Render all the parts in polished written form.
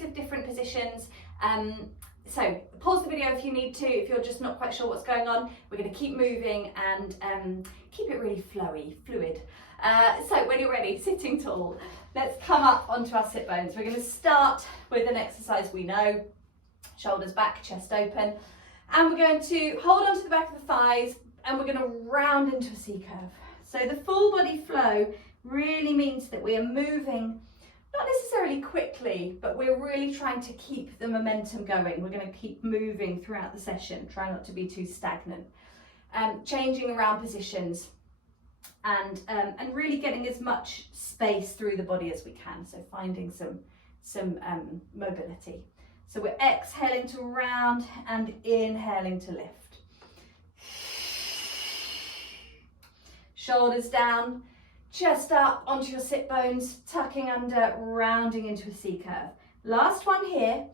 series of different positions. So pause the video if you need to, if you're just not quite sure what's going on. We're going to keep moving and keep it really flowy, fluid. So when you're ready, sitting tall, let's come up onto our sit bones. We're going to start with an exercise we know, shoulders back, chest open, and we're going to hold onto the back of the thighs and we're going to round into a C curve. So the full body flow really means that we are moving, not necessarily quickly, but we're really trying to keep the momentum going. We're going to keep moving throughout the session, try not to be too stagnant, changing around positions and really getting as much space through the body as we can. So finding some mobility. So we're exhaling to round and inhaling to lift. Shoulders down, chest up onto your sit bones, tucking under, rounding into a C curve. Last one here.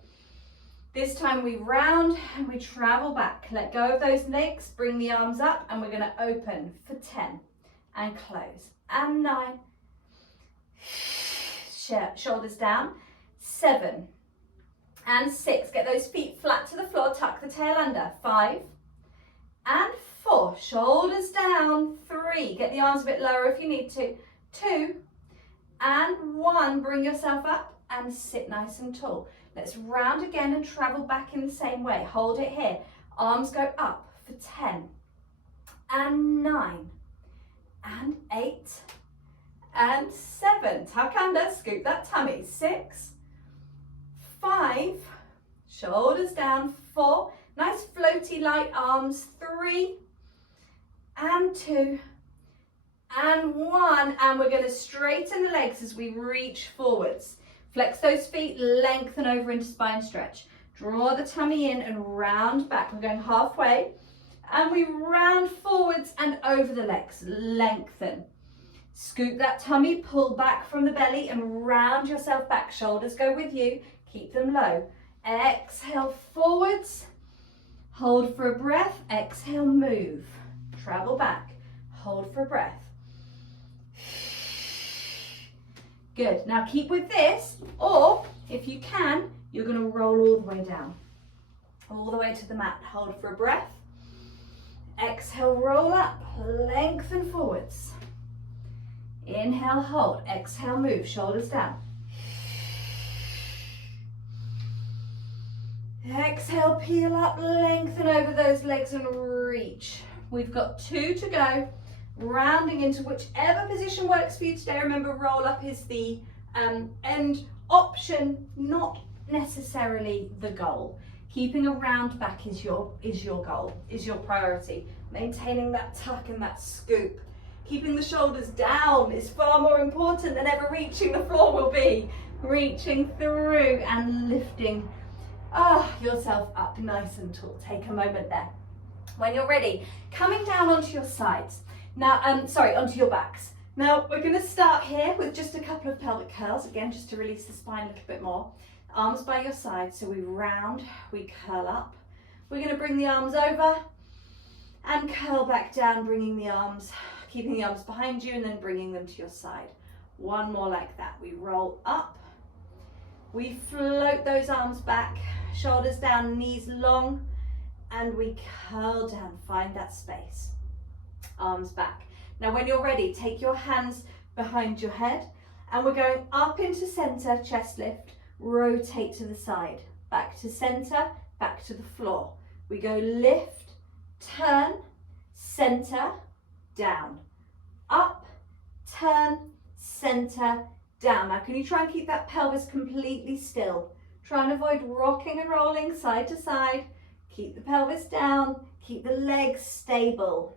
This time we round and we travel back. Let go of those legs, bring the arms up, and we're going to open for 10 and close. And 9. Shoulders down. 7 and 6. Get those feet flat to the floor, tuck the tail under. 5 and 4. Shoulders down. 3. Get the arms a bit lower if you need to. 2 and 1. Bring yourself up and sit nice and tall. Let's round again and travel back in the same way. Hold it here. Arms go up for 10 and 9 and 8 and 7. Tuck under, scoop that tummy. 6, 5, shoulders down. 4, nice floaty light arms. 3 and 2 and 1, and we're going to straighten the legs as we reach forwards. Flex those feet, lengthen over into spine stretch. Draw the tummy in and round back. We're going halfway and we round forwards and over the legs. Lengthen. Scoop that tummy, pull back from the belly and round yourself back. Shoulders go with you. Keep them low. Exhale forwards. Hold for a breath. Exhale, move. Travel back. Hold for a breath. Good. Now keep with this, or if you can, you're going to roll all the way down. All the way to the mat. Hold for a breath. Exhale, roll up. Lengthen forwards. Inhale, hold. Exhale, move. Shoulders down. Exhale, peel up. Lengthen over those legs and reach. We've got 2 to go. Rounding into whichever position works for you today. Remember, roll up is the end option, not necessarily the goal. Keeping a round back is your goal, is your priority. Maintaining that tuck and that scoop. Keeping the shoulders down is far more important than ever reaching the floor will be. Reaching through and lifting yourself up nice and tall. Take a moment there. When you're ready, coming down onto your sides. Now, onto your backs. Now, we're going to start here with just a couple of pelvic curls, again, just to release the spine a little bit more. Arms by your side, so we round, we curl up. We're going to bring the arms over and curl back down, bringing the arms, keeping the arms behind you and then bringing them to your side. One more like that. We roll up, we float those arms back, shoulders down, knees long, and we curl down, find that space. Arms back. Now when you're ready, take your hands behind your head and we're going up into center, chest lift, rotate to the side, back to center, back to the floor. We go lift, turn, center, down, up, turn, center, down. Now can you try and keep that pelvis completely still? Try and avoid rocking and rolling side to side. Keep the pelvis down, keep the legs stable.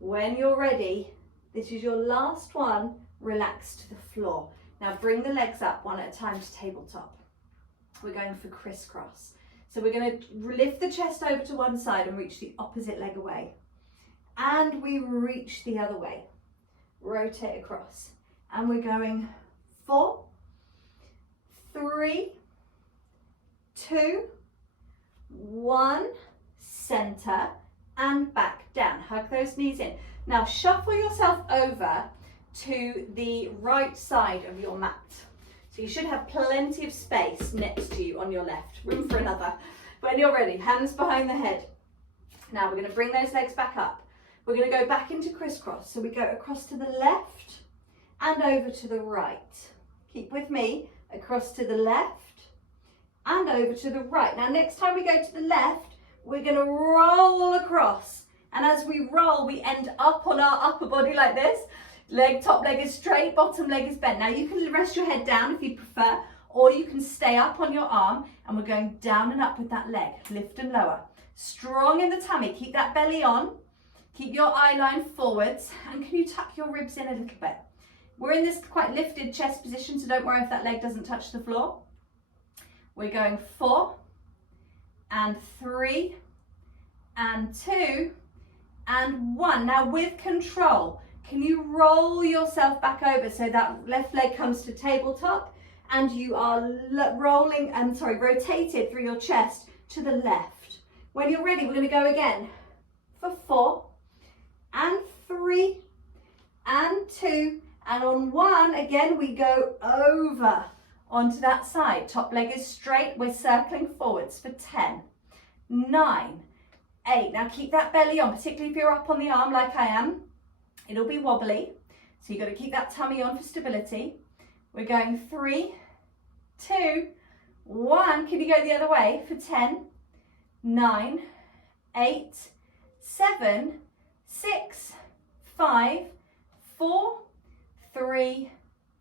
When you're ready, this is your last one, relax to the floor. Now bring the legs up one at a time to tabletop. We're going for criss-cross. So we're going to lift the chest over to one side and reach the opposite leg away. And we reach the other way. Rotate across. And we're going 4, 3, 2, 1, center, and back down. Hug those knees in. Now shuffle yourself over to the right side of your mat. So you should have plenty of space next to you on your left. Room for another. When you're ready, hands behind the head. Now we're going to bring those legs back up. We're going to go back into crisscross. So we go across to the left and over to the right. Keep with me. Across to the left and over to the right. Now next time we go to the left, we're going to roll across. And as we roll, we end up on our upper body like this. Top leg is straight, bottom leg is bent. Now you can rest your head down if you prefer, or you can stay up on your arm, and we're going down and up with that leg. Lift and lower. Strong in the tummy. Keep that belly on. Keep your eye line forwards. And can you tuck your ribs in a little bit? We're in this quite lifted chest position, so don't worry if that leg doesn't touch the floor. We're going 4 and 3 and 2 and 1. Now with control, can you roll yourself back over so that left leg comes to tabletop and you are rotated through your chest to the left. When you're ready, we're going to go again for 4 and 3 and 2. And on 1, again, we go over onto that side. Top leg is straight. We're circling forwards for 10, 9, 8. Now keep that belly on, particularly if you're up on the arm like I am. It'll be wobbly. So you've got to keep that tummy on for stability. We're going 3, 2, 1. Can you go the other way for 10, 9, 8, 7, 6, 5, 4, 3,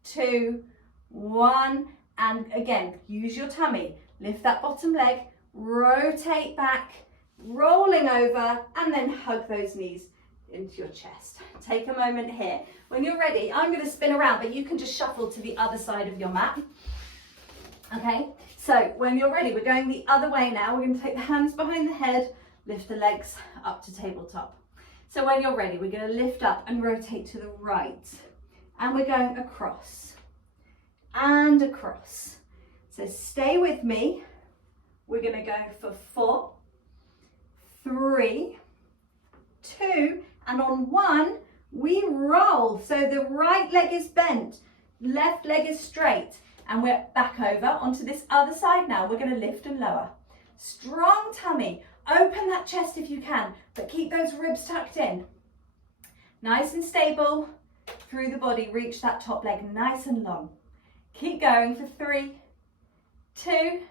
2, 1, and again, use your tummy. Lift that bottom leg, rotate back, rolling over, and then hug those knees into your chest. Take a moment here. When you're ready, I'm going to spin around, but you can just shuffle to the other side of your mat. Okay, so when you're ready, we're going the other way now. We're going to take the hands behind the head, lift the legs up to tabletop. So when you're ready, we're going to lift up and rotate to the right. And we're going across and across. So stay with me. We're going to go for 4, 3, 2, and on 1, we roll. So the right leg is bent, left leg is straight, and we're back over onto this other side now. We're going to lift and lower. Strong tummy. Open that chest if you can, but keep those ribs tucked in. Nice and stable. Through the body, reach that top leg nice and long. Keep going for 3, 2,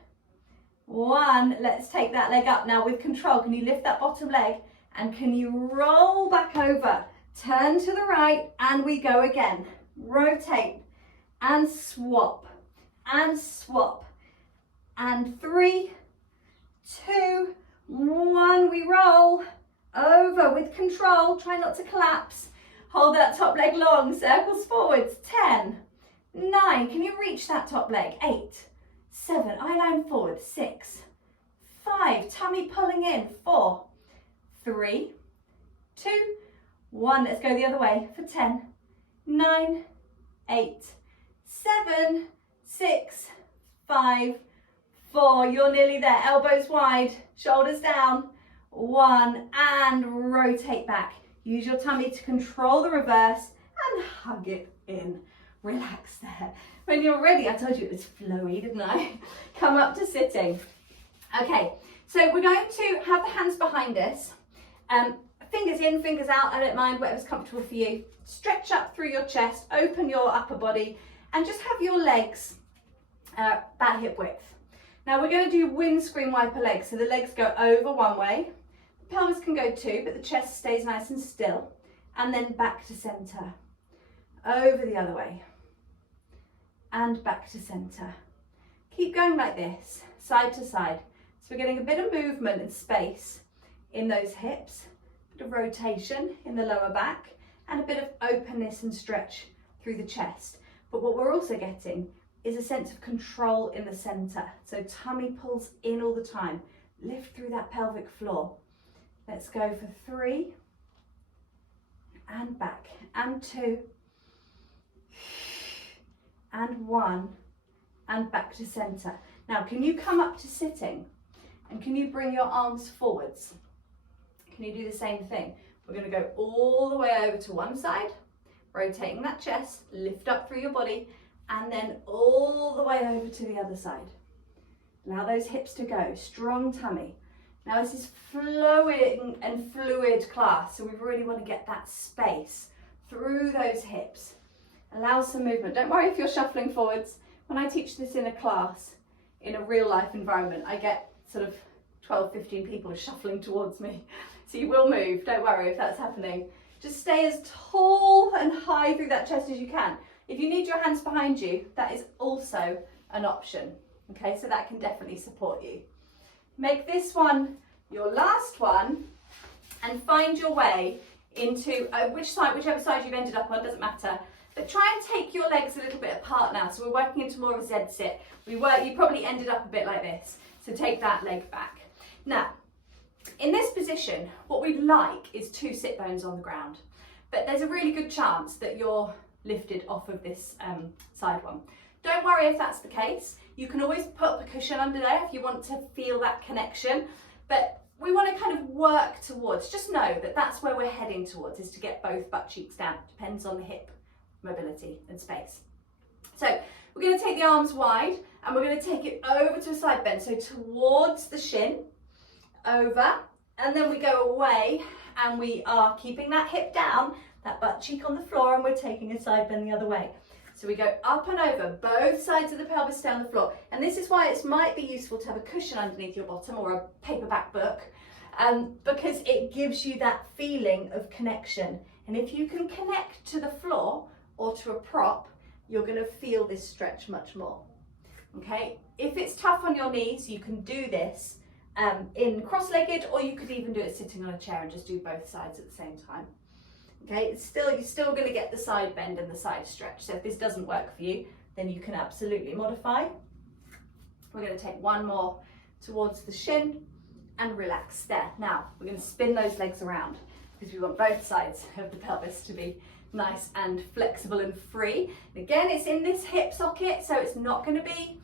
1. Let's take that leg up now with control. Can you lift that bottom leg and can you roll back over? Turn to the right and we go again. Rotate and swap and swap. And 3, 2, 1. We roll over with control. Try not to collapse. Hold that top leg long, circles forwards, 10, 9, can you reach that top leg, 8, 7, eye line forward, 6, 5, tummy pulling in, 4, 3, 2, 1, let's go the other way for 10, 9, 8, 7, 6, 5, 4, you're nearly there, elbows wide, shoulders down, 1, and rotate back. Use your tummy to control the reverse and hug it in. Relax there. When you're ready, I told you it was flowy, didn't I? Come up to sitting. Okay, so we're going to have the hands behind us. Fingers in, fingers out, I don't mind, whatever's comfortable for you. Stretch up through your chest, open your upper body, and just have your legs about hip width. Now we're going to do windscreen wiper legs, so the legs go over one way. Pelvis can go 2, but the chest stays nice and still. And then back to center. Over the other way. And back to center. Keep going like this, side to side. So we're getting a bit of movement and space in those hips, a bit of rotation in the lower back, and a bit of openness and stretch through the chest. But what we're also getting is a sense of control in the center. So tummy pulls in all the time. Lift through that pelvic floor. Let's go for 3 and back and 2 and 1 and back to center. Now can you come up to sitting and can you bring your arms forwards? Can you do the same thing? We're going to go all the way over to one side, rotating that chest, lift up through your body and then all the way over to the other side. Allow those hips to go, strong tummy. Now this is flowing and fluid class, so we really want to get that space through those hips. Allow some movement. Don't worry if you're shuffling forwards. When I teach this in a class, in a real life environment, I get sort of 12, 15 people shuffling towards me. So you will move, don't worry if that's happening. Just stay as tall and high through that chest as you can. If you need your hands behind you, that is also an option. Okay, so that can definitely support you. Make this one your last one and find your way into whichever side you've ended up on, doesn't matter. But try and take your legs a little bit apart now. So we're working into more of a Z sit. You probably ended up a bit like this. So take that leg back. Now, in this position, what we'd like is 2 sit bones on the ground. But there's a really good chance that you're lifted off of this side one. Don't worry if that's the case. You can always put the cushion under there if you want to feel that connection. But we want to kind of work towards, just know that that's where we're heading towards, is to get both butt cheeks down. Depends on the hip mobility and space. So we're going to take the arms wide and we're going to take it over to a side bend. So towards the shin, over, and then we go away and we are keeping that hip down, that butt cheek on the floor, and we're taking a side bend the other way. So we go up and over, both sides of the pelvis stay on the floor. And this is why it might be useful to have a cushion underneath your bottom or a paperback book, because it gives you that feeling of connection. And if you can connect to the floor or to a prop, you're going to feel this stretch much more. Okay, if it's tough on your knees, you can do this in cross-legged, or you could even do it sitting on a chair and just do both sides at the same time. Okay, you're still going to get the side bend and the side stretch. So if this doesn't work for you, then you can absolutely modify. We're going to take one more towards the shin and relax there. Now we're going to spin those legs around because we want both sides of the pelvis to be nice and flexible and free. Again, it's in this hip socket, so it's not going to be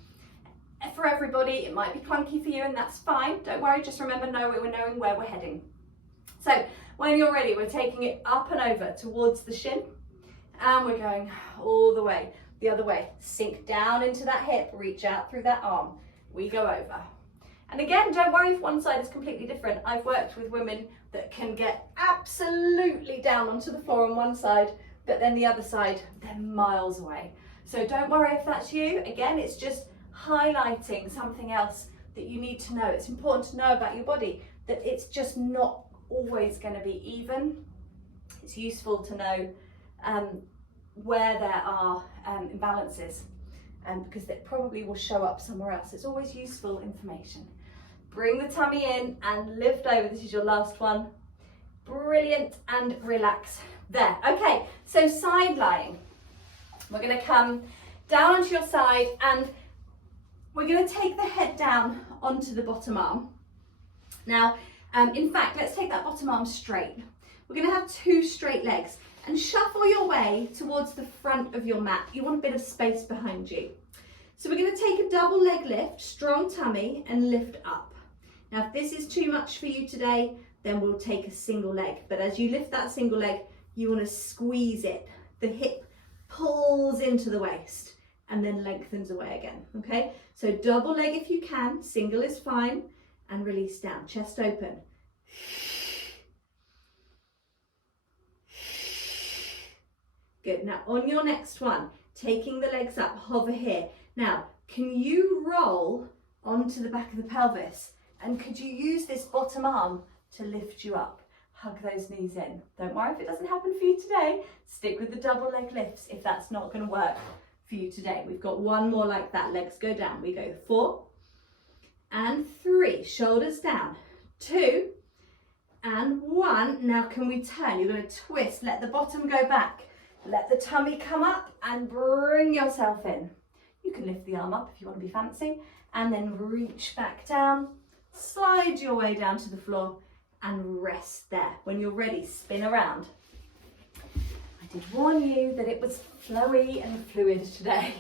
for everybody. It might be clunky for you, and that's fine. Don't worry, just remember, we're knowing where we're heading. So when you're ready, we're taking it up and over towards the shin, and we're going all the way the other way. Sink down into that hip, reach out through that arm. We go over. And again, don't worry if one side is completely different. I've worked with women that can get absolutely down onto the floor on one side, but then the other side, they're miles away. So don't worry if that's you. Again, it's just highlighting something else that you need to know. It's important to know about your body, that it's just not always going to be even. It's useful to know where there are imbalances, because that probably will show up somewhere else. It's always useful information. Bring the tummy in and lift over. This is your last one. Brilliant, and relax there. Okay, so side lying. We're going to come down onto your side and we're going to take the head down onto the bottom arm. Now, in fact, let's take that bottom arm straight. We're going to have 2 straight legs and shuffle your way towards the front of your mat. You want a bit of space behind you. So we're going to take a double leg lift, strong tummy, and lift up. Now, if this is too much for you today, then we'll take a single leg. But as you lift that single leg, you want to squeeze it. The hip pulls into the waist and then lengthens away again, okay? So double leg if you can, single is fine, and release down, chest open. Good, now on your next one, taking the legs up, hover here. Now, can you roll onto the back of the pelvis? And could you use this bottom arm to lift you up? Hug those knees in. Don't worry if it doesn't happen for you today. Stick with the double leg lifts if that's not going to work for you today. We've got one more like that. Legs go down. We go 4 and 3. Shoulders down. 2 and 1. Now can we turn? You're going to twist. Let the bottom go back. Let the tummy come up and bring yourself in. You can lift the arm up if you want to be fancy, and then reach back down. Slide your way down to the floor and rest there. When you're ready, spin around. I did warn you that it was flowy and fluid today.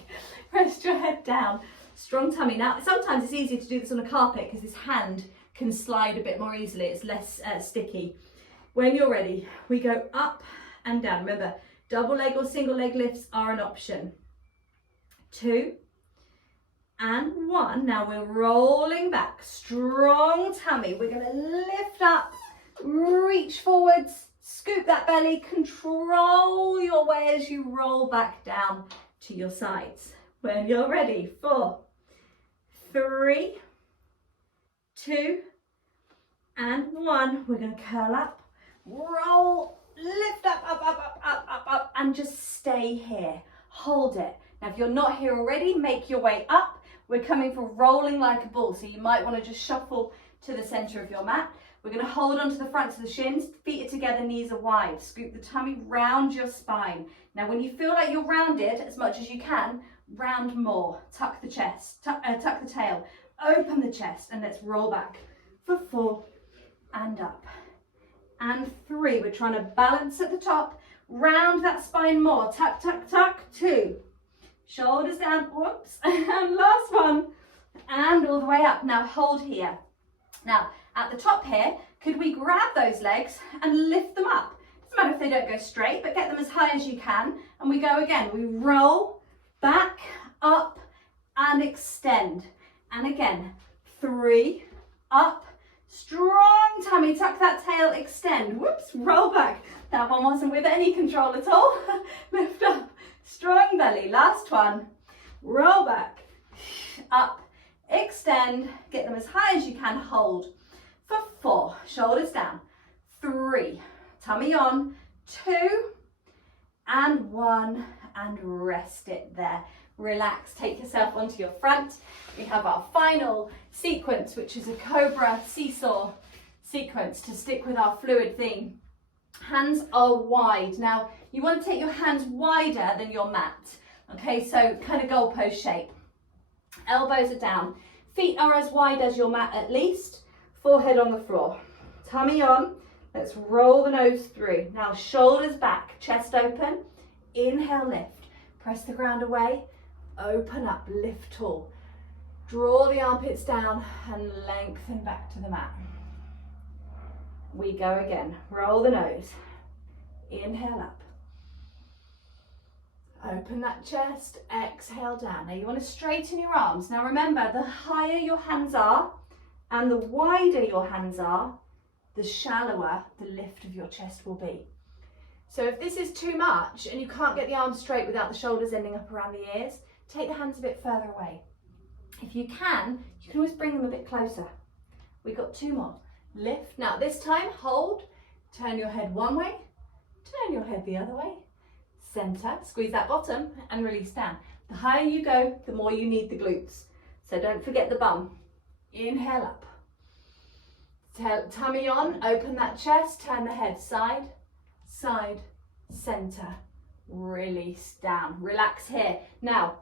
Rest your head down. Strong tummy. Now, sometimes it's easier to do this on a carpet because this hand can slide a bit more easily. It's less sticky. When you're ready, we go up and down. Remember, double leg or single leg lifts are an option. 2, and 1. Now we're rolling back, strong tummy. We're going to lift up, reach forwards, scoop that belly, control your way as you roll back down to your sides. When you're ready, 4, 3, 2, and 1. We're going to curl up, roll, lift up, up, up, up, up, up, up, and just stay here. Hold it. Now, if you're not here already, make your way up. We're coming for rolling like a ball, so you might want to just shuffle to the center of your mat. We're going to hold onto the fronts of the shins, feet are together, knees are wide. Scoop the tummy round your spine. Now, when you feel like you're rounded as much as you can, round more. Tuck the chest, tuck the tail, open the chest, and let's roll back for 4 and up. And 3, we're trying to balance at the top, round that spine more. Tuck, tuck, tuck. 2. Shoulders down, whoops, and last one, and all the way up. Now hold here. Now at the top here, could we grab those legs and lift them up? Doesn't matter if they don't go straight, but get them as high as you can. And we go again, we roll back, up, and extend. And again, 3, up, strong tummy, tuck that tail, extend, whoops, roll back. That one wasn't with any control at all. Lift up. Strong belly, last one, roll back, up, extend, get them as high as you can, hold for 4, shoulders down, 3, tummy on, 2, and 1, and rest it there. Relax, take yourself onto your front. We have our final sequence, which is a Cobra Seesaw sequence to stick with our fluid theme. Hands are wide. Now, you want to take your hands wider than your mat. Okay, so kind of goalpost shape. Elbows are down. Feet are as wide as your mat at least. Forehead on the floor. Tummy on. Let's roll the nose through. Now, shoulders back, chest open. Inhale, lift. Press the ground away. Open up, lift tall. Draw the armpits down and lengthen back to the mat. We go again. Roll the nose. Inhale up. Open that chest. Exhale down. Now you want to straighten your arms. Now remember, the higher your hands are and the wider your hands are, the shallower the lift of your chest will be. So if this is too much and you can't get the arms straight without the shoulders ending up around the ears, take the hands a bit further away. If you can always bring them a bit closer. We've got 2 more. Lift. Now this time, hold. Turn your head one way. Turn your head the other way. Center. Squeeze that bottom and release down. The higher you go, the more you need the glutes. So don't forget the bum. Inhale up. Tummy on. Open that chest. Turn the head side, side, center. Release down. Relax here. Now,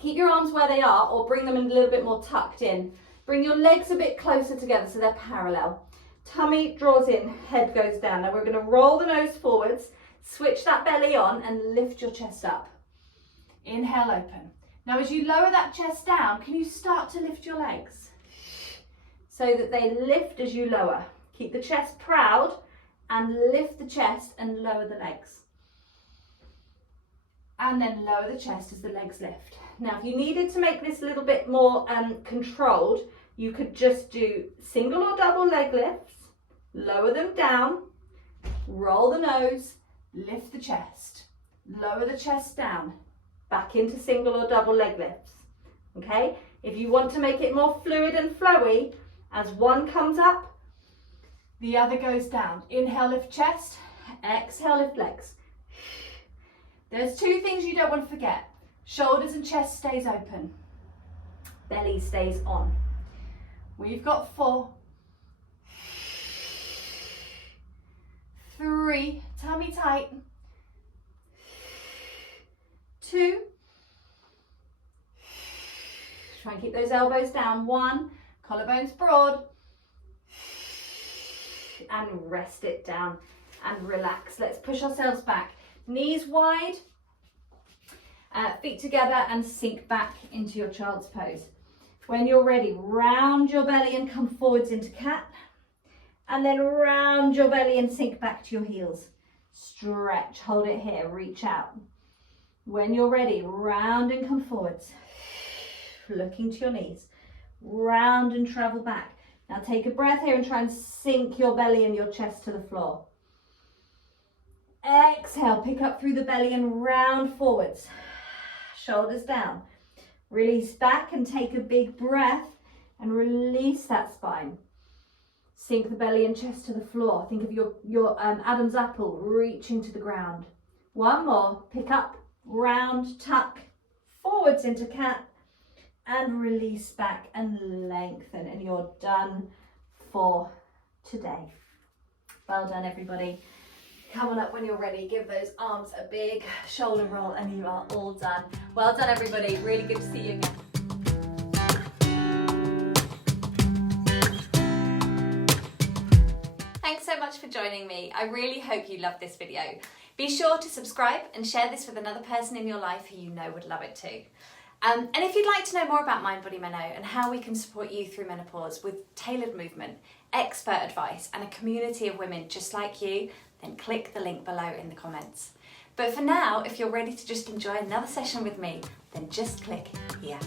keep your arms where they are or bring them in a little bit more tucked in. Bring your legs a bit closer together so they're parallel. Tummy draws in, head goes down. Now we're going to roll the nose forwards, switch that belly on and lift your chest up. Inhale, open. Now as you lower that chest down, can you start to lift your legs? So that they lift as you lower. Keep the chest proud and lift the chest and lower the legs. And then lower the chest as the legs lift. Now, if you needed to make this a little bit more controlled, you could just do single or double leg lifts, lower them down, roll the nose, lift the chest, lower the chest down, back into single or double leg lifts. Okay? If you want to make it more fluid and flowy, as one comes up, the other goes down. Inhale, lift chest, exhale, lift legs. There's 2 things you don't want to forget. Shoulders and chest stays open. Belly stays on. We've got 4, 3, tummy tight, 2, try and keep those elbows down, 1, collarbones broad, and rest it down and relax. Let's push ourselves back. Knees wide, feet together and sink back into your child's pose. When you're ready, round your belly and come forwards into cat. And then round your belly and sink back to your heels. Stretch, hold it here, reach out. When you're ready, round and come forwards. Looking to your knees. Round and travel back. Now take a breath here and try and sink your belly and your chest to the floor. Exhale, pick up through the belly and round forwards. Shoulders down. Release back and take a big breath and release that spine. Sink the belly and chest to the floor. Think of your Adam's apple reaching to the ground. One more. Pick up, round, tuck, forwards into cat, and release back and lengthen, and you're done for today. Well done, everybody. Come on up when you're ready. Give those arms a big shoulder roll and you are all done. Well done, everybody. Really good to see you again. Thanks so much for joining me. I really hope you loved this video. Be sure to subscribe and share this with another person in your life who you know would love it too. And if you'd like to know more about Mind Body Meno and how we can support you through menopause with tailored movement, expert advice and a community of women just like you, then click the link below in the comments. But for now, if you're ready to just enjoy another session with me, then just click here.